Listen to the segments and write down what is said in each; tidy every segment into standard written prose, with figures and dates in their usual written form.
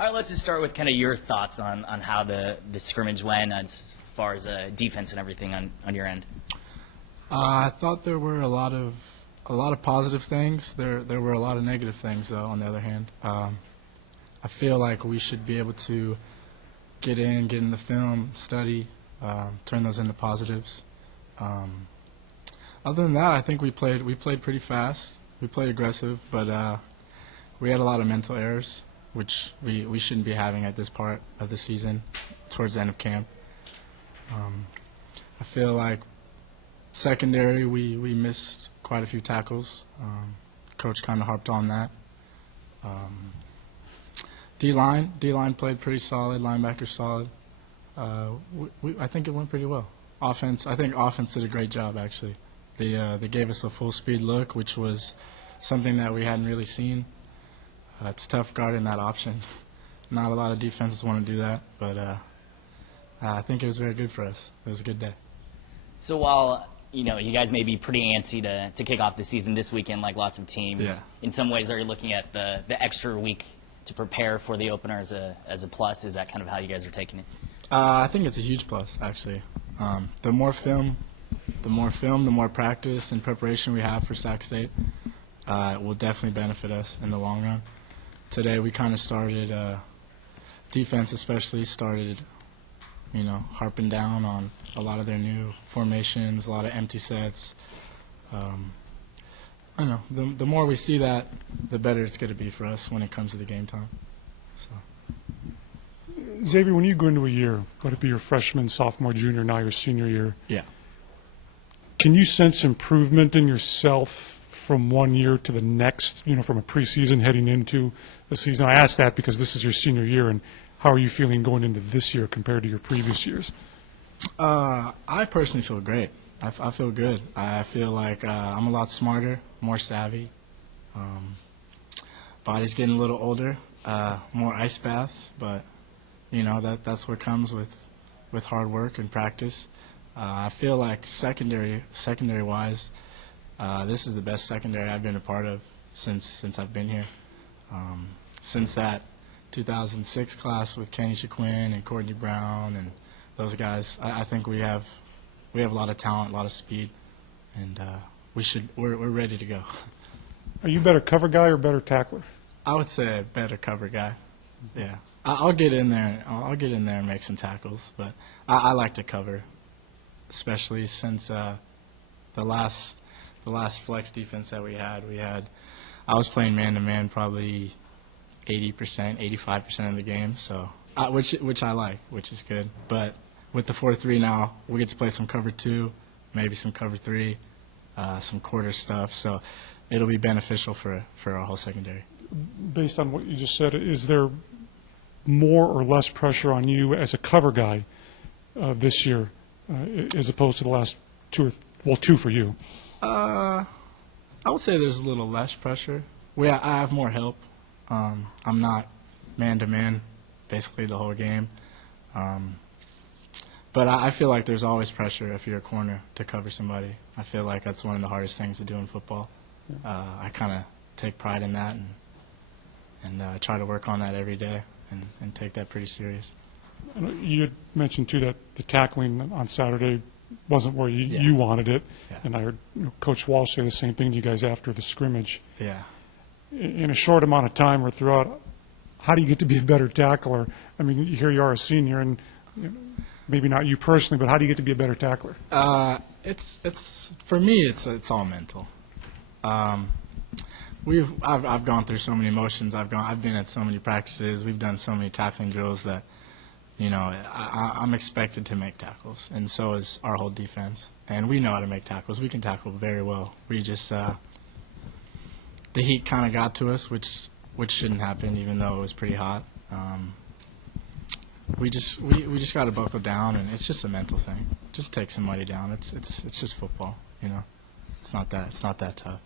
All right, let's just start with kind of your thoughts on how the scrimmage went as far as defense and everything on your end. I thought there were a lot of positive things. There were a lot of negative things, though. On the other hand, I feel like we should be able to get in the film, study, turn those into positives. Other than that, I think we played pretty fast. We played aggressive, but we had a lot of mental errors, which we shouldn't be having at this part of the season, towards the end of camp. I feel like secondary, we missed quite a few tackles. Coach kind of harped on that. D-line played pretty solid. Linebacker solid. I think it went pretty well. Offense, I think offense did a great job, actually. They gave us a full speed look, which was something that we hadn't really seen. It's tough guarding that option. Not a lot of defenses want to do that, but I think it was very good for us. It was a good day. So while you guys may be pretty antsy to kick off the season this weekend, like lots of teams, yeah. In some ways, are you looking at the extra week to prepare for the opener as a plus? Is that kind of how you guys are taking it? I think it's a huge plus, actually. The more film, the more practice and preparation we have for Sac State, it will definitely benefit us in the long run. Today we kind of started, defense especially started, harping down on a lot of their new formations, a lot of empty sets. I don't know. The more we see that, the better it's going to be for us when it comes to the game time. So. Xavier, when you go into a year, let it be your freshman, sophomore, junior, now your senior year, yeah. Can you sense improvement in yourself from one year to the next, from a preseason heading into the season? I ask that because this is your senior year, and how are you feeling going into this year compared to your previous years? I personally feel great. I feel good. I feel like I'm a lot smarter, more savvy. Body's getting a little older, more ice baths, but that's what comes with hard work and practice. I feel like secondary-wise, this is the best secondary I've been a part of since I've been here. Since that 2006 class with Kenny Shaquin and Courtney Brown and those guys, I think we have a lot of talent, a lot of speed, and we're ready to go. Are you a better cover guy or better tackler? I would say a better cover guy. Yeah, I'll get in there. I'll get in there and make some tackles, but I like to cover, especially since the last flex defense that we had. I was playing man to man probably 80%, 85% of the game, so which I like, which is good. But with the 4-3 now, we get to play some cover 2, maybe some cover 3, some quarter stuff. So it'll be beneficial for our whole secondary. Based on what you just said, is there more or less pressure on you as a cover guy this year as opposed to the last two for you? I would say there's a little less pressure. I have more help. I'm not man-to-man basically the whole game. But I feel like there's always pressure if you're a corner to cover somebody. I feel like that's one of the hardest things to do in football. I kind of take pride in that and try to work on that every day and take that pretty serious. You had mentioned, too, that the tackling on Saturday wasn't where you wanted it. Yeah. And I heard Coach Walsh say the same thing to you guys after the scrimmage. Yeah. In a short amount of time or throughout, how do you get to be a better tackler? I mean, here you are a senior, and maybe not you personally, but how do you get to be a better tackler? It's for me, it's all mental. I've gone through so many motions. I've been at so many practices. We've done so many tackling drills that I'm expected to make tackles, and so is our whole defense. And we know how to make tackles. We can tackle very well. We just the heat kind of got to us, which shouldn't happen, even though it was pretty hot. We just got to buckle down, and it's just a mental thing. Just take somebody down. It's just football, It's not that tough.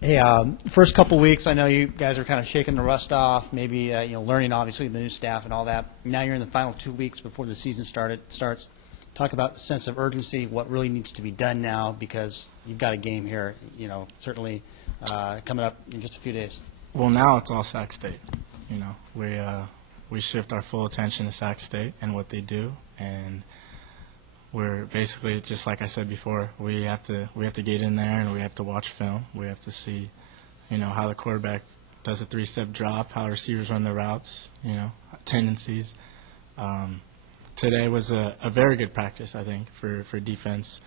Hey, first couple weeks, I know you guys are kind of shaking the rust off, maybe learning obviously the new staff and all that. Now you're in the final 2 weeks before the season starts. Talk about the sense of urgency, what really needs to be done now, because you've got a game here, certainly coming up in just a few days. Well, now it's all Sac State. We shift our full attention to Sac State and what they do, and we're basically, just like I said before, we have to get in there and we have to watch film. We have to see, how the quarterback does a three-step drop, how receivers run their routes, tendencies. Today was a very good practice, I think, for defense.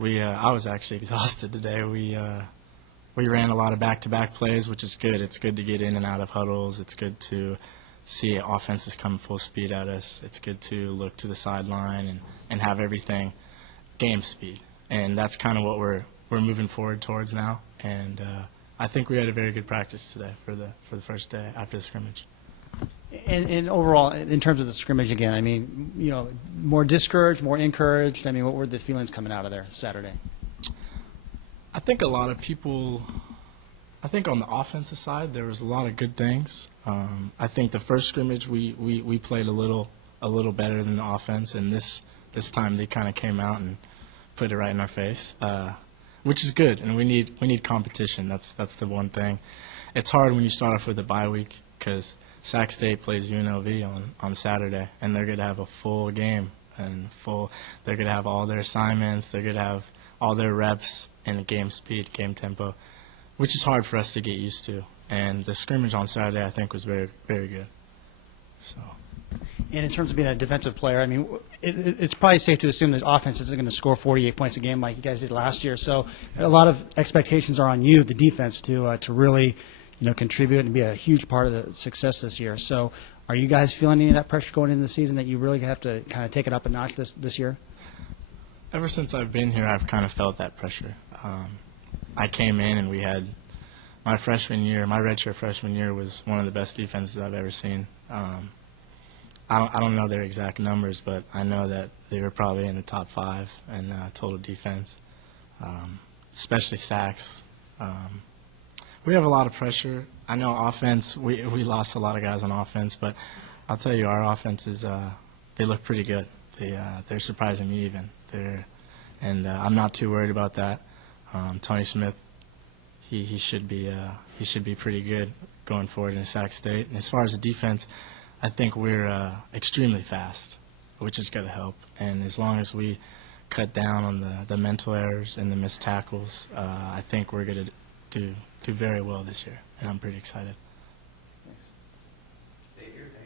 I was actually exhausted today. We ran a lot of back-to-back plays, which is good. It's good to get in and out of huddles. It's good to see offenses come full speed at us. It's good to look to the sideline and have everything game speed. And that's kind of what we're moving forward towards now. And I think we had a very good practice today for the first day after the scrimmage. And overall, in terms of the scrimmage again, I mean, more discouraged, more encouraged. I mean, what were the feelings coming out of there Saturday? I think a lot of people. I think on the offensive side, there was a lot of good things. I think the first scrimmage we played a little better than the offense, and this time they kind of came out and put it right in our face, which is good. And we need competition. That's the one thing. It's hard when you start off with a bye week because Sac State plays UNLV on Saturday, and they're going to have a full game and They're going to have all their assignments. They're going to have all their reps and game speed, game tempo, which is hard for us to get used to. And the scrimmage on Saturday, I think, was very, very good. So. And in terms of being a defensive player, I mean, it's probably safe to assume that offense isn't going to score 48 points a game like you guys did last year. So a lot of expectations are on you, the defense, to really, contribute and be a huge part of the success this year. So are you guys feeling any of that pressure going into the season that you really have to kind of take it up a notch this year? Ever since I've been here, I've kind of felt that pressure. I came in and we had my redshirt freshman year was one of the best defenses I've ever seen. I don't know their exact numbers, but I know that they were probably in the top 5 in total defense, especially sacks. We have a lot of pressure. I know offense, we lost a lot of guys on offense, but I'll tell you, our offense they look pretty good. They're surprising me even. I'm not too worried about that. Tony Smith, he should be pretty good going forward in Sac State. And as far as the defense, I think we're extremely fast, which is going to help. And as long as we cut down on the mental errors and the missed tackles, I think we're going to do very well this year. And I'm pretty excited.